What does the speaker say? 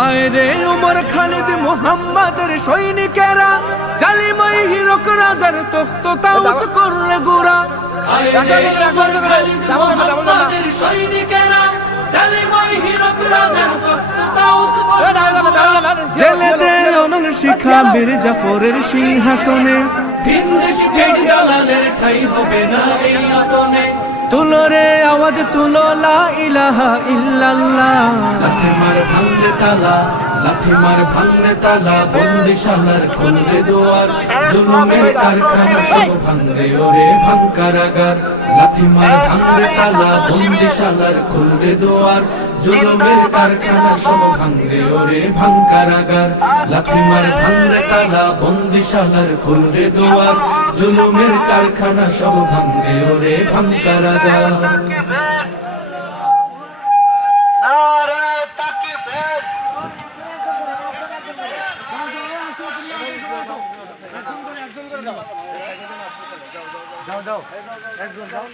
আয় রে উমর খালিদ মুহাম্মাদের সৈনিকেরা, জালিমাই হিরক রাজার তখ্ত তাউস কররে গোরা। আয় রে উমর খালিদ মুহাম্মাদের সৈনিকেরা, জালিমাই হিরক রাজার তখ্ত তাউস কররে গোরা। জেলে দে অনন শিখা বীর জাফরের সিংহাসনে, ভিনদেশী পেট দালালের ঠাই হবে না এই আতনে। তুলো রে আওয়াজ তুলো লা ইলাহা ইল্লাল্লাহ। লাথি মার ভাঙরে তালা, লাথি মার ভাঙরে তালা, বন্দিশালার খুলরে দুয়ার, জুলুমের কারখানা সব ভাঙরে ওরে ভাঙ কারাগার। লাথি মার ভাঙরে তালা, বন্দিশালার খুলরে দুয়ার, জুলুমের কারখানা সব ভাঙরে ওরে ভাঙ কারাগার। লাথি মার ভাঙরে তালা, বন্দিশালার খুলরে দুয়ার, জুলুমের কারখানা সব ভাঙরে ওরে ভাঙ কারাগার। যাও যাও একজন যাও।